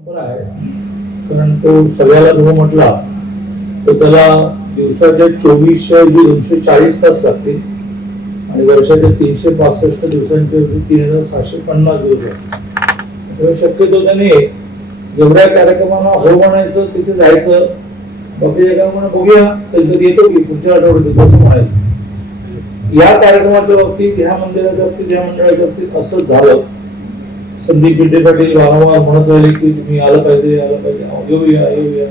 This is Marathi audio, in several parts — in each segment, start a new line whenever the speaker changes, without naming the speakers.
नंबर आहे. कारण तो सगळ्याला धुवा म्हटला तर त्याला दिवसाचे चोवीसशे ऐवजी दोनशे चाळीस तास लागतील. आणि वर्षाचे तीनशे पासष्ट दिवसांचे तीन हजार सहाशे पन्नास दिवस आहेत त्यामुळे शक्यतो त्याने जेवढ्या कार्यक्रमांना हो म्हणायचं तिथे जायचं. बाकीच्या कार्यक्रमांना बघूया. कधीतरी येतो की पुढच्या आठवड्यात येतो असं म्हणायचं. या कार्यक्रमाच्या बाबतीत ह्या मंदिराच्या बाबतीत या मंडळाच्या बाबतीत असंच झालं. संदीप गिड्डे पाटील वारंवार म्हणत राहिले की तुम्ही आलं पाहिजे आलं पाहिजे. येऊया येऊया.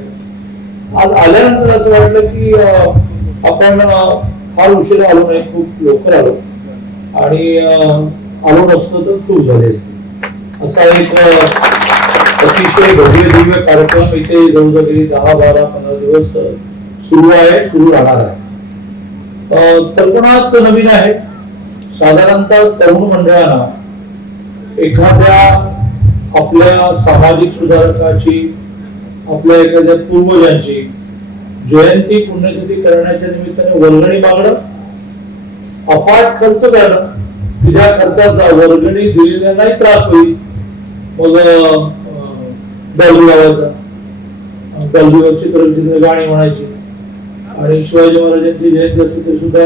आज आल्यानंतर असं वाटलं की आपण फार उशीर आलो नाही खूप लवकर आलो. आणि आलो नसतो तर चूक झाली असते. असा एक अतिशय भव्य दिव्य कार्यक्रम इथे जवळजवळ दहा बारा पंधरा दिवस सुरू आहे सुरू राहणार आहे. कल्पनाच नवीन आहे. साधारणतः तरुण मंडळांना एखाद्या आपल्या सामाजिक सुधारकाची आपल्या एखाद्या पूर्वजांची जयंती पुण्यतिथी करण्याच्या निमित्ताने वर्गणी मागणं अपाट खर्च करणं की खर्चाचा वर्गणी दिलेल्यांनाही त्रास होईल मग डॉल्बी लावायचा डॉल्बीवर चित्रचित्र गाणी म्हणायची. आणि शिवाजी महाराजांची जयंती असते ते सुद्धा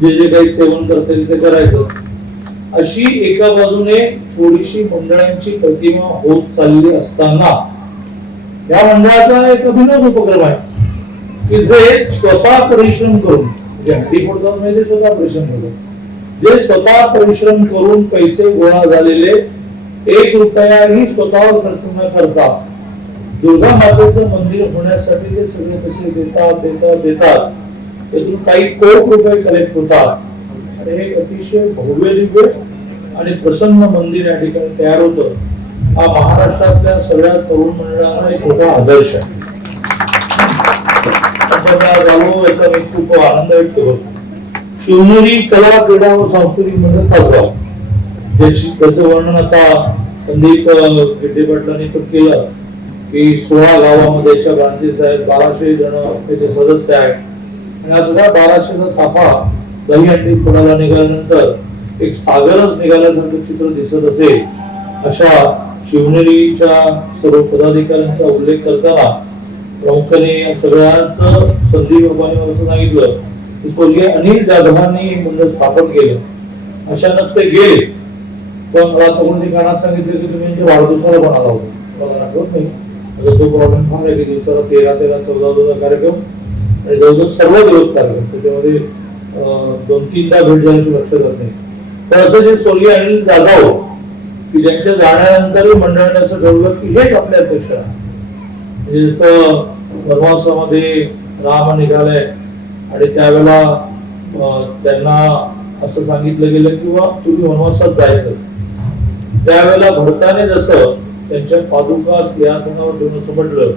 जे जे काही सेवन करता येईल ते करायचं. अशी एका बाजूने थोडीशी मंडळांची प्रतिमा होत चालली असताना या मंडळाचा एक अभिनव उपक्रम आहे की जे स्वतः परिश्रम करून हड्डी फोडतात म्हणजे स्वतः परिश्रम करतात. जे स्वतः परिश्रम करून पैसे गोळा झालेले एक रुपयाही स्वतःवर खर्च न करता दुर्गा मातेचं मंदिर होण्यासाठी ते सगळे पैसे देतात देतात देतात त्यातून काही कोट रुपये कलेक्ट होतात. आणि हे अतिशय भव्य दिव्य आणि प्रसन्न मंदिर या ठिकाणी तयार होतं हा महाराष्ट्रातल्या सगळ्या तरुण मंडळांना एक मोठा आदर्श आहे. याचा मी खूप आनंद व्यक्त करतो. शिवनेरी कला क्रीडा व सांस्कृतिक मंडळ तासगाव ज्याची त्याचं वर्णन आता संदीप अं, गिड्डे पाटलांनी पण केलं की सोळा गावामध्ये याच्या ब्रांचेस आहेत बाराशे जण त्याचे सदस्य आहेत. आणि हा सगळा बाराशेचा ताफा दही अंडी पुण्याला निघाल्यानंतर एक सागरच निघाल्यासारखं चित्र दिसत असेल अशा शिवनेरीच्या सर्व पदाधिकाऱ्यांचा उल्लेख करताना प्रमुखाने या सगळ्यांचं संदीप बाबांनी मला असं सांगितलं की स्वर्गीय अनिल जाधवांनी हे मंडळ स्थापन केलं. अशानं ते गेले. पण मला तरुणी कानात सांगितलं की तुम्ही यांच्या वाढदिवसाला पण आला होता. मला आठवत नाही? तो प्रॉब्लेम फार आहे की दिवसाला तेरा तेरा चौदा चौदा कार्यक्रम आणि जवळजवळ सर्व दिवस कार्यक्रम. त्याच्यामध्ये दोन तीनदा भेट झाल्याची लक्षात जात नाही. तर असं जे सोली आणि जाधव की ज्यांच्या जाण्यानंतर मंडळाने असं ठरवलं की हेच आपले अध्यक्ष म्हणजे जसं वनवासामध्ये राम निघालाय आणि त्यावेळेला अं, त्यांना असं सांगितलं गेलं किंवा तुम्ही वनवासात जायचं. त्यावेळेला भरताने जसं त्यांच्या पादुका सिंहासनावर ठेवून असं म्हटलं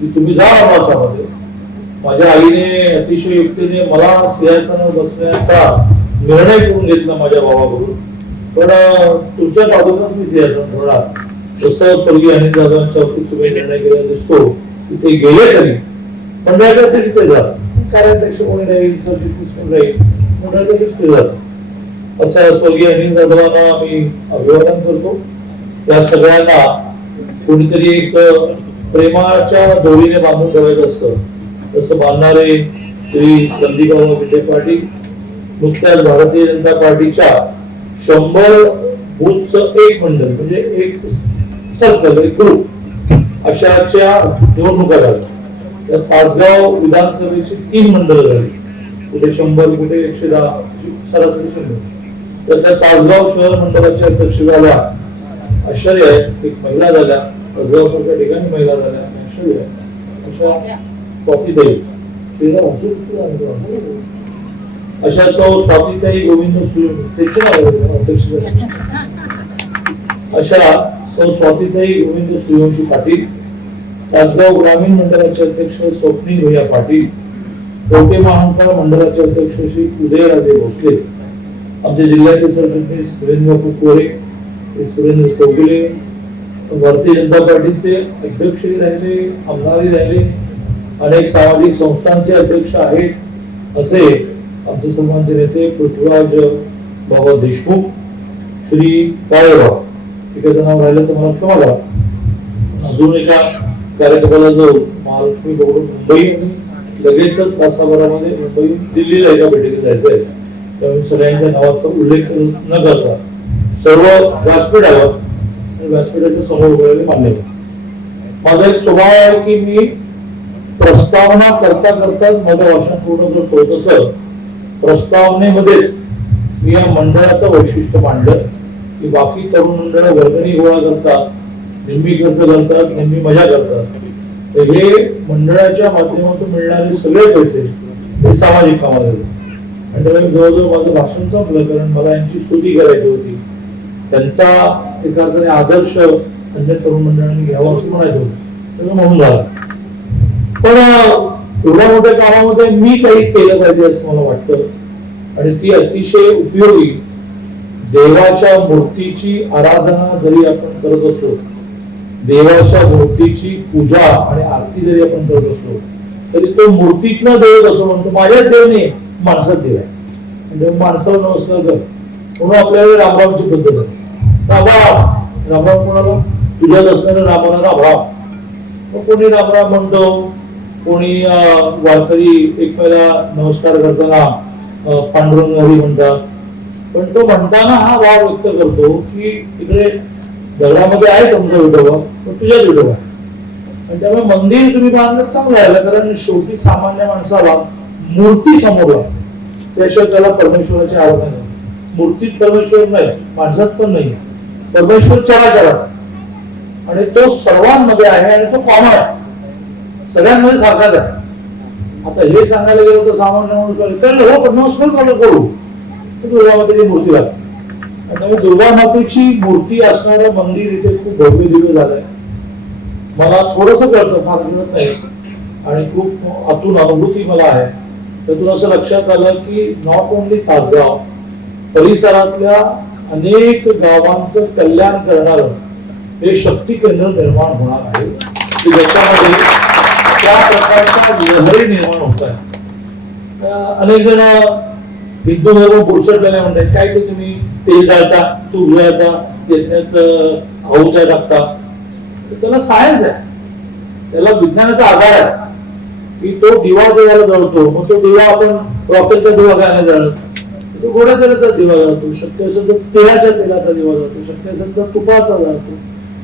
की तुम्ही जा वनवासामध्ये. माझ्या आईने अतिशय युक्तीने मला सिंहासनावर बसण्याचा निर्णय करून घेतला माझ्या भावाकडून. पण तुमच्या बाजूनच मी सिंहासन ठेवणार जसं स्वर्गीय अनिल जाधवांच्या बाबतीत तुम्ही निर्णय केला दिसतो की ते गेले तरी. मंडळाध्यक्ष ते झालं. कार्याध्यक्ष कोणी राहील सरचिटणीस कोणी राहील मंडळाध्यक्ष ते झालं. असं स्वर्गीय अनिल जाधवांना आम्ही अभिवादन करतो. त्या सगळ्यांना कोणीतरी एक प्रेमाच्या दोरीने बांधून ठेवायचं असतं. तसं बांधणारे श्री संदीप विजय पाटील नुकत्याच भारतीय जनता पार्टीच्या शंभर बूथचं एक मंडळ म्हणजे एक सर्कल एक ग्रुप अशाच्या निवडणुका झाल्या. त्या तासगाव विधानसभेची तीन मंडळ झाली. कुठे शंभर कुठे एकशे दहा सरासरी शंभर. तर त्या तासगाव शहर मंडळाच्या अध्यक्ष झाल्या. आश्चर्य आहे एक महिला झाल्या. तासगाव सारख्या ठिकाणी महिला झाल्या. आश्चर्य आहे. अशा स्वातीताई तिला हसू येतं आणि तो हसू येतो. अशा सौ स्वातीताई गोविंद सूर्य नाव अध्यक्ष अशा सौ स्वातीताई गोविंद सूर्यवंशी पाटील तासगाव ग्रामीण मंडळाचे अध्यक्ष स्वप्नी भैया पाटील कोटे महांकार मंडळाचे अध्यक्ष श्री उदयराजे भोसले आमचे जिल्ह्याचे सरचिटणीस सुरेंद्र कोरे सुरेंद्र चौगुले भारतीय जनता पार्टीचे अध्यक्षही राहिले आमदारही राहिले अनेक सामाजिक संस्थांचे अध्यक्ष आहेत असे आमचे सर्वांचे नेते पृथ्वीराज बाबा देशमुख श्री काळेराव. एखादं नाव राहिलं तर मला क्षमा करा. अजून एका कार्यक्रमाला जाऊन महालक्ष्मी बघून मुंबई आणि तासाभरामध्ये मुंबई दिल्लीला एका भेटीला जायचं आहे त्यामुळे सगळ्यांच्या नावाचा उल्लेख न करता सर्व व्यासपीठावर आणि व्यासपीठाच्या समोर उभे राहिलेले माझा एक स्वभाव आहे की मी प्रस्तावना करता करताच माझं भाषण पूर्ण करतो. तसं प्रस्तावनेमध्येच मी या मंडळाचं वैशिष्ट्य मांडलं की बाकी तरुण मंडळ वर्गणी गोळा करतात नेहमी खर्च करतात नेहमी मजा करतात. तर हे मंडळाच्या माध्यमातून मिळणारे सगळे पैसे हे सामाजिक कामाला जातात. आणि त्यामुळे जवळजवळ माझं भाषण संपलं कारण मला यांची स्तुती करायची होती. त्यांचा एका अर्थाने आदर्श संजय तरुण मंडळाने घ्यावा असं म्हणायचं होतं. म्हणून झालं. पण एवढ्या मोठ्या कामामध्ये मी काही केलं पाहिजे असं मला वाटतं. आणि ती अतिशय उपयोगी देवाच्या मूर्तीची आराधना जरी आपण करत असलो देवाच्या मूर्तीची पूजा आणि आरती जरी आपण करत असलो तरी तो मूर्तीतला देव असं म्हणतो माझ्याच देव नाही माणसात देव आहे. म्हणजे माणसावर नमस्कार कर. म्हणून आपल्याला रामरामची पद्धत आहे. रामराम रामराम कोणाला? तुझ्यात असणाऱ्या रामाला रामराम मग कोणी रामराम म्हणतो कोणी अं, वारकरी एकमेला नमस्कार करताना पांडुरंग हरी म्हणतात. पण तो म्हणताना हा भाव व्यक्त करतो की तिकडे दगडामध्ये आहे तुमचा विठोबा पण तुझ्या विठोबा आहे. आणि त्यामुळे मंदिर तुम्ही बांधलं चांगलं राहिलं कारण शेवटी सामान्य माणसाला मूर्ती समोर लागते. त्याशिवाय त्याला परमेश्वराची आराधना नाही. मूर्तीत परमेश्वर नाही माणसात पण नाही. परमेश्वर चराचरात आणि तो सर्वांमध्ये आहे आणि तो कॉमन आहे. सगळ्यांमध्ये सारखाच आहे. आता हे सांगायला गेलो तर सामान्य माणूस तर हो पण नमस्कार करू करू. दुर्गा मातेची मूर्ती लागते आणि त्यामुळे दुर्गा मातेची मूर्ती असणारं मंदिर इथे खूप भव्य दिव्य झालंय. मला थोडस कळतं फार कळत नाही. आणि खूप आतून अनुभूती मला आहे. त्यातून असं लक्षात आलं की नॉट ओनली तासगाव परिसरातल्या अनेक गावांचं कल्याण करणारं हे शक्ती केंद्र निर्माण होणार आहे. की ज्याच्यामध्ये त्या प्रकारच्या लहरी निर्माण होत आहे अनेक जण हिंदू धर्म पुरुषटलेले म्हणतात काय ते तुम्ही तेल जाळता तूप जाळता त्याच्यात आऊचा टाकता त्याला सायन्स आहे त्याला विज्ञानाचा आधार आहे की तो दिवा देवाला जळतो मग तो दिवा आपण रॉकेलचा दिवा काय नाही तो गोड्या तेलाचा दिवा जातो शक्य असेल तर तेलाच्या तेलाचा दिवा जातो शक्य असेल तर तुपाचा जातो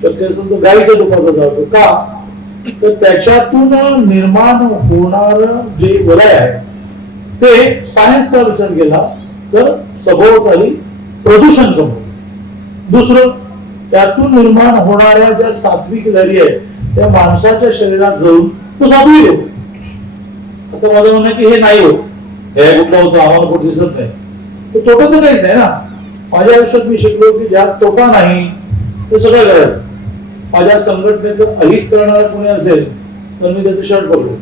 शक्य असेल तर गाईच्या तुपाचा जातो. का? तर त्याच्यातून निर्माण होणार जे वलय आहे ते सायन्सचा विचार केला तर सभोवताली प्रदूषण समोर दुसरं त्यातून निर्माण होणाऱ्या ज्या सात्विक लहरी आहेत त्या माणसाच्या शरीरात जाऊन तो सात्विक होतो. आता माझं म्हणणं की हे नाही होत. हे कुठला होतो? आम्हाला कुठे दिसत नाही. तर तोटा तर काहीच नाही ना. माझ्या आयुष्यात मी शिकलो की ज्यात तोटा नाही ते सगळं करायचं माझ्या संघटनेचं अहित करणारा कोणी असेल तर मी त्याचं शर्ट पकडतो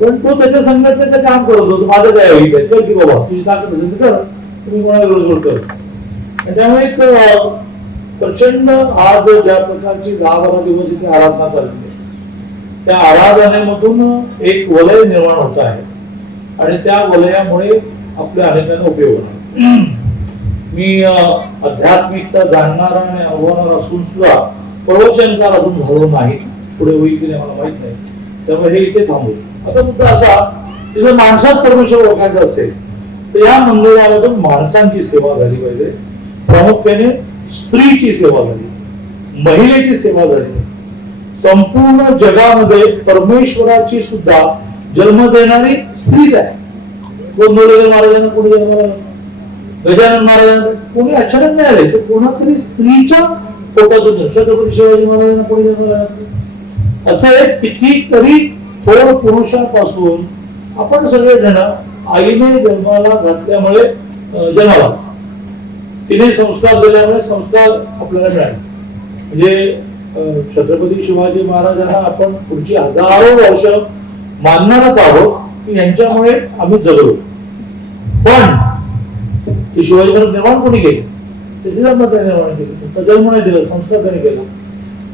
पण तो त्याच्या संघटनेचं काम करत होतो. माझं काय अहित आहे? कर की बाबा तुझी ताकद असेल तर तुम्ही कोणाला विरोध करतो त्यामुळे एक प्रचंड आज ज्या प्रकारची दहा बारा दिवस इथे आराधना चालली आहे. त्या आराधनेमधून एक वलय निर्माण होत आहे. आणि त्या वलयामुळे आपल्या अनेकांना उपयोग होणार. मी अं, अध्यात्मिकता जाणणारा आणि अनुभवणारा असून सुद्धा प्रवचनकार अजून झालो नाही. पुढे होईल की नाही मला माहीत नाही. त्यामुळे हे इथे थांबू. आता मुद्दा असा की जर माणसात परमेश्वर ओळखायचा असेल तर या मंदिरामधून माणसांची सेवा झाली पाहिजे. प्रामुख्याने स्त्रीची सेवा झाली महिलेची सेवा झाली. संपूर्ण जगामध्ये परमेश्वराची सुद्धा जन्म देणारी स्त्रीच आहे. कोण गोंदवलेकर महाराजांना कोणी जन्माला गजानन महाराजांना कोणी अचानक नाही आले तर कोणातरी स्त्रीच्या पोटातून छत्रपती शिवाजी महाराजांना कोणी जन्माला घातलं? असे कितीतरी थोर पुरुषांपासून आपण सगळे जण आईने जन्माला घातल्यामुळे जन्माला तिने संस्कार दिल्यामुळे संस्कार आपल्याला मिळाले. म्हणजे छत्रपती शिवाजी महाराजांना आपण पुढची हजारो वर्ष मानणारच आहोत की यांच्यामुळे आम्ही जगलो. पण ते शिवाजी महाराज निर्माण कोणी केले? त्याची निर्माण केली त्यांचा दिलं दिला संस्कार त्याने केला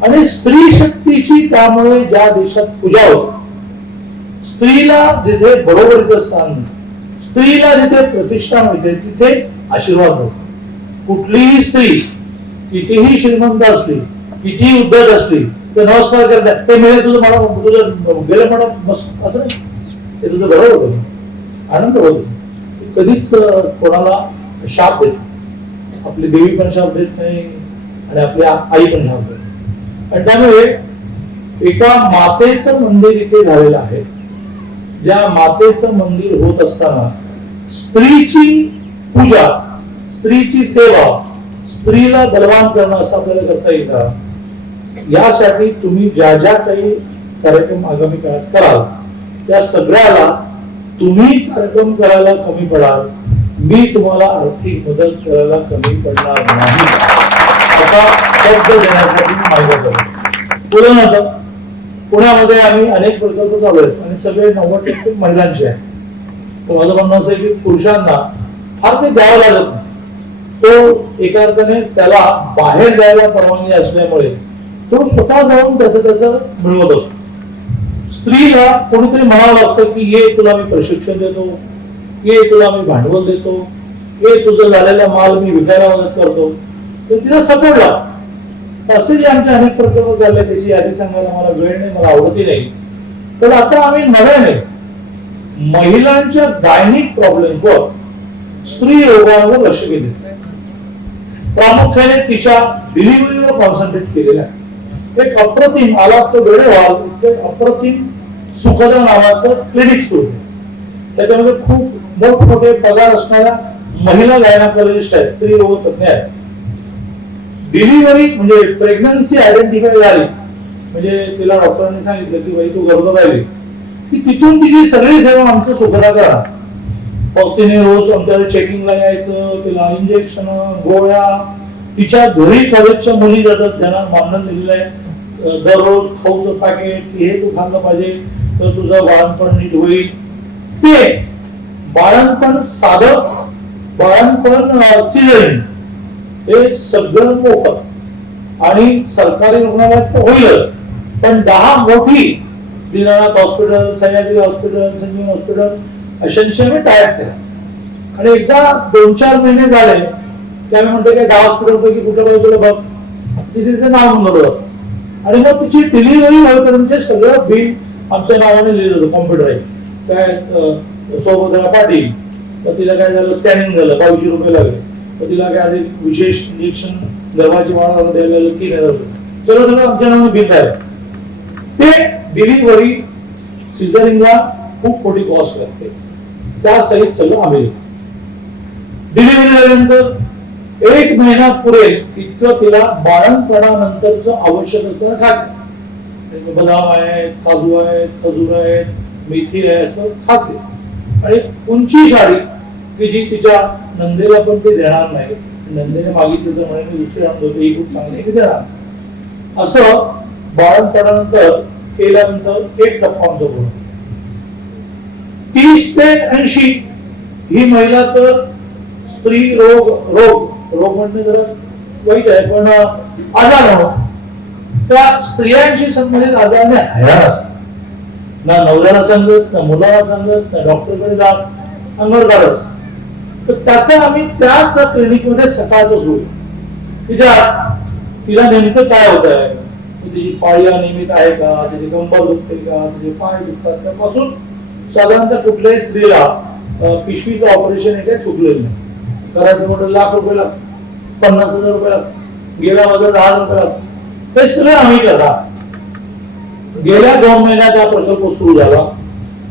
आणि स्त्री शक्तीची त्यामुळे ज्या देशात पूजा होते स्त्रीला जिथे बरोबरीचं स्थान स्त्रीला जिथे प्रतिष्ठा मिळते तिथे आशीर्वाद होतो कुठलीही स्त्री कितीही श्रीमंत असली कितीही उद्धट असली ते नमस्कार करतात ते मिळेल तुझं मला तुझं गेलं म्हणा मस्त असं नाही ते तुझं बरोबर होतं आनंद होतो. कधीच कोणाला शाप देत आपली देवी पण शाप देत नाही आणि आपली आई पण शाप देत नाही. आणि त्यामुळे एका मातेचं मंदिर इथे झालेलं आहे. ज्या मातेचं मंदिर होत असताना स्त्रीची पूजा स्त्रीची सेवा स्त्रीला बलवान करणं असं आपल्याला करता येईल का यासाठी तुम्ही ज्या ज्या काही कार्यक्रम आगामी काळात कराल त्या सगळ्याला तुम्ही कार्यक्रम करायला कमी पडाल. मी तुम्हाला आर्थिक मदत करायला कमी पडणार नाही. असा शब्द देण्यासाठी मी करतो पुढे पुण्यामध्ये आम्ही अनेक प्रकल्प चालू आहेत आणि सगळे नव्वद टक्के महिलांचे आहेत. तर माझं म्हणणं असं आहे की पुरुषांना फार काही द्यावं लागत नाही. तो एका अर्थाने त्याला बाहेर जायला परवानगी असल्यामुळे तो स्वतः जाऊन त्याचं त्याचं मिळवत असतो. स्त्रीला कोणीतरी म्हणावं लागतं की हे तुला मी प्रशिक्षण देतो. ये तुला मी भांडवल देतो ये तुझं झालेला माल मी विकायला मदत करतो. तर तिला सपोर्ट लागतो असे जे आमचे अनेक प्रकल्प झाले त्याची यादी सांगायला मला वेळ नाही मला आवडती नाही. तर आता आम्ही नव्याने महिलांच्या गायनिक प्रॉब्लेमवर स्त्री रोगांवर लक्ष केले. प्रामुख्याने तिच्या डिलिव्हरीवर कॉन्सन्ट्रेट केलेलं आहे. एक अप्रतिम आला तो वेळे व्हाल इतके अप्रतिम सुखदा नावाचं क्लिनिक सुरू त्याच्यामध्ये खूप मोठमोठे पगार असणाऱ्या महिला गायनाकॉलॉजिस्ट आहेत स्त्री रोग तज्ञ आहेत. डिलिव्हरी म्हणजे प्रेग्नन्सी आयडेंटिफाय झाली. म्हणजे तिला डॉक्टरांनी सांगितलं की बाई तू गर्भ राहिली की तिथून तिची सगळी सेवा आमचं सुखदा करा. मग तिने रोज आमच्याकडे चेकिंगला यायचं तिला इंजेक्शन गोळ्या. तिच्या घरी कॉलेजच्या मुली जातात ज्यांना मानधन दिलेलं आहे. दररोज खाऊचं पॅकेट हे तू खाल्लं पाहिजे तर तुझं बाळणपण नीट होईल. ते बाळणपण साधं बाळणपण सिजरिंग हे सगळं मोफत. आणि सरकारी रुग्णालयात तर होईलच. पण दहा मोठी Dinanath hospital Sahyadri hospital Sanjeevan hospital अशांशी आम्ही टायप केला आणि एकदा दोन चार महिने झाले की आम्ही म्हणतो की दहा हॉस्पिटल पैकी कुठं पाहिजे तुला बघ. तिथे तिथे नाव नोंदवलं आणि मग तिची डिलिव्हरी होईपर्यंत सगळं बिल आमच्या नावाने लिहिलं होतं कॉम्प्युटर काय सौभद्रा पाटील मग तिला काय झालं स्कॅनिंग झालं बावीसशे रुपये लागले. मग तिला काय आधी विशेष इंजेक्शन गर्भाची वाढ द्यायला तीन हजार रुपये सर्व सगळं आमच्या नावाने बिल आहे ते डिलिव्हरी सिझरिंगला खूप मोठी कॉस्ट लागते. त्या सहित सगळं आम्ही डिलिव्हरी झाल्यानंतर एक महिना पुरेल इतकं तिला बाळणपणानंतरच आवश्यक असणारं खात बदाम आहेत काजू आहेत खजूर आहेत मेथी आहे असं खाते आणि उंची शाळी की जी तिच्या नंदेला पण ते देणार नाही. नंदेने मागितलं तर म्हणे मी दुसरी आणतो ते खूप चांगले आहे, मी देणार असं बाळंतपणानंतर केल्यानंतर एक टप्पा आमचा पूर्ण तीस ते ऐंशी ही महिला तर स्त्री रोग रोग रोग म्हणणे जरा वाईट आहे पण आजार म्हणून त्या स्त्रियांशी संबंधित आजारने हैराण असतात. ना नवऱ्याला सांगत ना मुलाला सांगत ना डॉक्टरकडे जात अंगवर काढत. तर त्याचं आम्ही त्याच क्लिनिकमध्ये सकाळचं सुरू तिच्या तिला नेमकं काय होत आहे तिची पाळी अनियमित आहे का? तिची कंबर दुखते का? तिचे पाय दुखतात त्यापासून साधारणतः कुठल्याही स्त्रीला पिशवीचं ऑपरेशन हे काही चुकलेलं नाही. करायचं म्हटलं लाख रुपये लागतात पन्नास हजार रुपये लागतात गेल्या दहा हजार रुपये लागतात. हे सगळं आम्ही करा गेल्या दोन महिन्यात हा प्रकल्प सुरू झाला.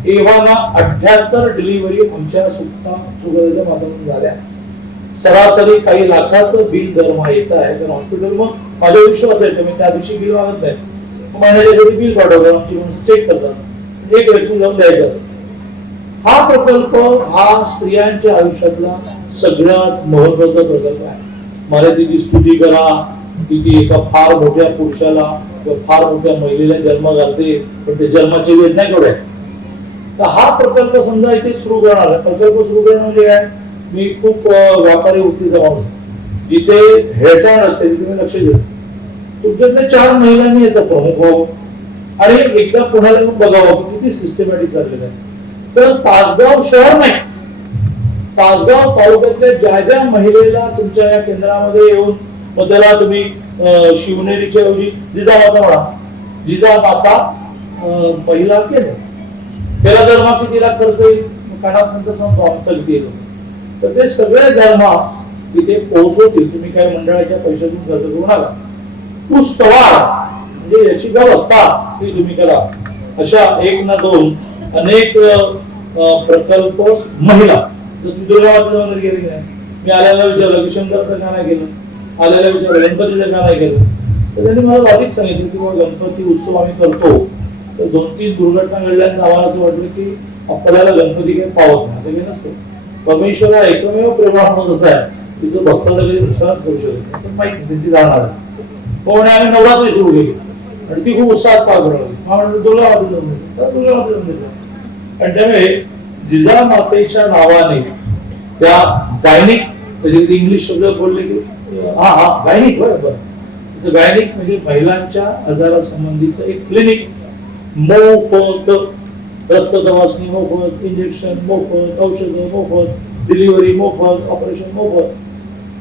एव्हाना अठ्याहत्तर डिलिव्हरी आमच्या सुप्ता सुगंधाच्या माध्यमातून झाल्या. सरासरी काही लाखाचं बिल दरमहा येत आहे. कारण हॉस्पिटल मग माझ्या विश्वास आहे. मी त्या दिवशी बिल मागत नाही. महिन्याच्या घरी बिल पाठवतो आमची माणसं चेक करतात. म्हणजे एक व्यक्ती जाऊन द्यायचं असतं. हा प्रकल्प हा स्त्रियांच्या आयुष्यातला सगळ्यात महत्त्वाचा प्रकल्प आहे. मला तिची स्तुती करा. की ती एका फार मोठ्या पुरुषाला किंवा फार मोठ्या महिलेला जन्म घालते पण ते जन्माची वेदना केवढ्या करू तर हा प्रकल्प समजा इथे सुरू करणार प्रकल्प सुरू करणं म्हणजे काय? मी खूप व्यापारी वृत्तीचा माणूस आहे. जिथे हेळसांड असते तुम्ही लक्ष देतो. तुमच्यातल्या चार महिलांनी याचा प्रमुख हो आणि एकदा पुण्याला बघावं किती सिस्टमॅटिक चाललेलं आहे. तर तासगाव शहर नाही. तासगाव तालुक्यातल्या ज्या ज्या महिलेला तुमच्या या केंद्रामध्ये येऊन मग त्याला तुम्ही शिवनेरीच्या ऐवजी जिजामाता म्हणा. जिजामाता पहिला केलं. त्याला धर्म कितीला खर्च येईल. कानात नंतर सांगतो आमचं किती तर ते सगळे धर्म इथे पोहोचवतील. तुम्ही काही मंडळाच्या पैशातून खर्च करू नका. पुस्तवार म्हणजे याची व्यवस्था ती तुम्ही करा. अशा एक ना दोन अनेक प्रकल्प महिला. जर तुम्ही दुर्गामाता गेले की नाही. मी आल्याला विचारलं की शंकरचं का नाही गेलं. आलेल्या विचार गणपतीचं का नाही केलं तर त्यांनी मला लॉजिक सांगितलं की बाबा गणपती उत्सव आम्ही करतो. तर दोन तीन दुर्घटना घडल्यानंतर आम्हाला असं वाटलं की आपल्याला गणपती काही पावत नाही असं काही नसतं. परमेश्वर हा एकमेव प्रेमात्मक जसा आहे तिथं भक्ताला कधी नुकसान करू शकत नाही. पण त्यांची जाणार पण आम्ही नवरात्र सुरू केली. आणि ती खूप उत्साहात पार करावी म्हणलं दुर्गा माता जाऊन दिली. दुर्गा माता जाऊन आणि त्यामुळे जिजा मातेच्या नावाने त्या दैनिक म्हणजे ते इंग्लिश शब्द बोलले की हा हा गायनिक बरं बरं. तसं गायनिक म्हणजे महिलांच्या आजारासंबंधीचं एक क्लिनिक मोफत रक्त तपासणी मोफत इंजेक्शन मोफत औषधं मोफत डिलिव्हरी मोफत ऑपरेशन मोफत.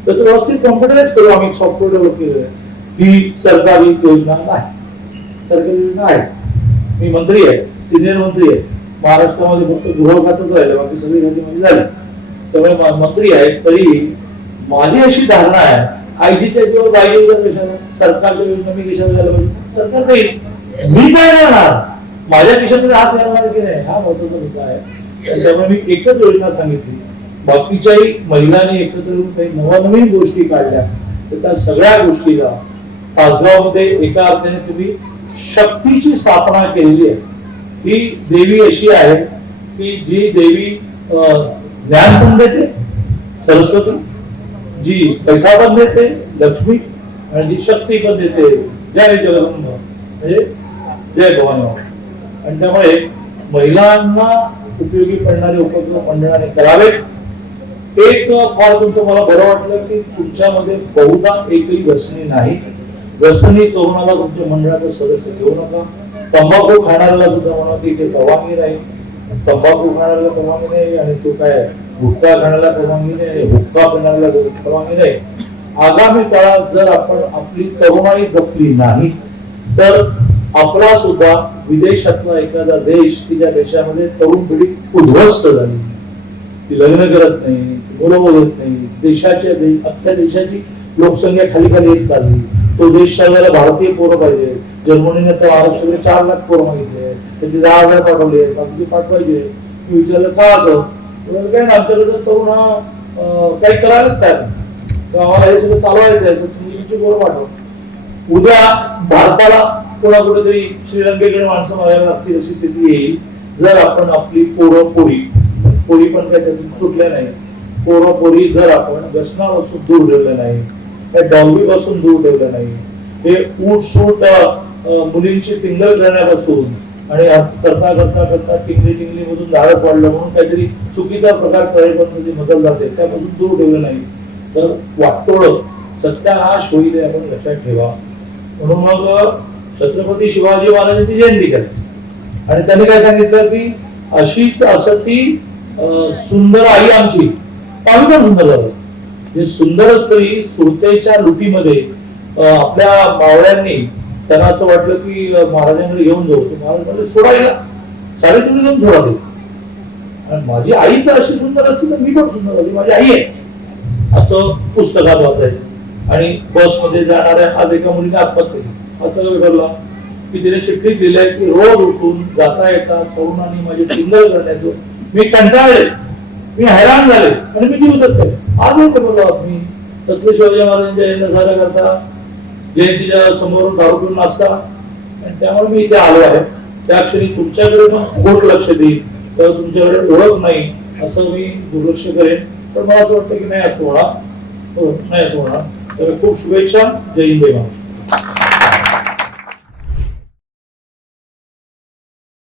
त्याचं व्यवस्थित कॉम्प्युटराईज करू आम्ही सॉफ्टवेअर डेव्हलप केलेलं आहे. ही सरकारी योजना नाही. सरकारी योजना आहे. मी मंत्री आहे सिनियर मंत्री आहे. महाराष्ट्रामध्ये फक्त गृह खातच राहिलं बाकी सगळी खाती म्हणजे झाली. त्यामुळे मंत्री आहेत तरी माझी अशी धारणा आहे आयटीच्या किंवा बाईच्या कशाला सरकारच्या योजना मी कशाला झालं पाहिजे. सरकार देईल मी काय करणार? माझ्या खिशातून हात घालणार की नाही? हा महत्त्वाचा मुद्दा आहे. त्यामुळे मी एकच योजना सांगितली. बाकीच्याही महिलांनी एकत्र येऊन काही नवनवीन गोष्टी काढल्या. तर त्या सगळ्या गोष्टीला तासगावमध्ये एका अर्थाने तुम्ही शक्तीची स्थापना केलेली आहे. ही देवी अशी आहे की जी देवी अं, ज्ञान पण देते सरस्वती. जी पैसा पण देते लक्ष्मी आणि जी शक्ती पण देते. जय जगदंब. म्हणजे जय भवानी आणि त्यामुळे महिलांना उपयोगी पडणारे उपक्रम मंडळाने करावेत. एक फार तुमचं मला बरं वाटलं की तुमच्यामध्ये बहुधा एकही व्यसनी नाही. व्यसनी तरुणाला तुमच्या मंडळाचं सदस्य घेऊ नका. तंबाखू खाणाऱ्याला सुद्धा म्हणा की इथे परवानगी नाही. तंबाखू खाणाऱ्याला परवानगी नाही आणि तो काय हुक्का खाण्याला परवानगी नाही हुक्का पिणाऱ्याला परवानगी नाही. आगामी काळात जर आपण आपली तरुणाई जपली नाही तर आपला सुद्धा विदेशातला एखादा देश की ज्या देशामध्ये तरुण पिढी उद्ध्वस्त झाली. ती लग्न करत नाही मुलं बोलत नाही देशाच्या दे- अख्ख्या देशाची लोकसंख्या खाली खाली येत चालली. तो देश चालवायला भारतीय पोरं पाहिजे जर्मनीने तर महाराष्ट्राकडे चार लाख पोरं मागितले. त्याची दहा हजार पाठवले बाकीचे पाठवायचे मी विचारलं का असं तर काय ना आमच्याकडे तरुण हा काही करायलाच तयार आम्हाला हे सगळं चालवायचं आहे तर तुम्ही तुमची पोरं पाठवा. उद्या भारताला कोणा कुठेतरी श्रीलंकेकडे माणसं मागायला लागतील अशी स्थिती येईल. जर आपण आपली पोरं पोरी पोरी पण काही त्यातून सुटल्या नाही. पोरं पोरी जर आपण व्यसनापासून दूर ठेवलं नाही त्या डॉल्बी पासून दूर ठेवलं नाही हे ऊट सूट मुलींची पिंगल करण्यापासून आणि करता करता करता टिंगली टिंगली मधून धाडस वाढलं म्हणून काहीतरी चुकीचा प्रकार तळेपण मजल जाते. त्यापासून दूर ठेवलं नाही. तर वाटतोळ सत्यानाश होईल आपण लक्षात ठेवा. म्हणून मग छत्रपती शिवाजी महाराजांची जयंती करायची आणि त्यांनी काय सांगितलं की अशीच असती ती सुंदर आई आमची. तर पण सुंदर जे सुंदर स्त्री सुरतेच्या लुटीमध्ये आपल्या मावळ्यांनी त्यांना असं वाटलं की महाराजांकडे घेऊन जाऊ. महाराज म्हणजे सोडायला साडेचुडी जाऊन सोडा ते. आणि माझी आई तर अशी सुंदर असते तर मी पण सुंदर होती माझी आई आहे. असं पुस्तकात वाचायचं. आणि बसमध्ये जाणाऱ्या आज एका मुलीने आत्महत्या केली. आता करला. की तिने चिठ्ठीत लिहिलंय की रोज उठून जाता येता तरुणांनी माझी सुंदर करण्याचं मी कंटाळले. मी हैराण झाले. आणि मी जीव दत्त आज होते बोललो मी छत्रपती शिवाजी महाराजांच्या यांना साजरा करता जयंतीच्या समोर दारू पिऊन नाचता. आणि त्यामुळे मी इथे आलो आहे. त्या क्षणी तुमच्याकडे पण खोट लक्ष देईल तर तुमच्याकडे ओळख नाही असं मी दुर्लक्ष करेन. पण मला असं वाटतं की नाही असं होणार. हो, नाही असं होणार. तर खूप शुभेच्छा. जय हिंद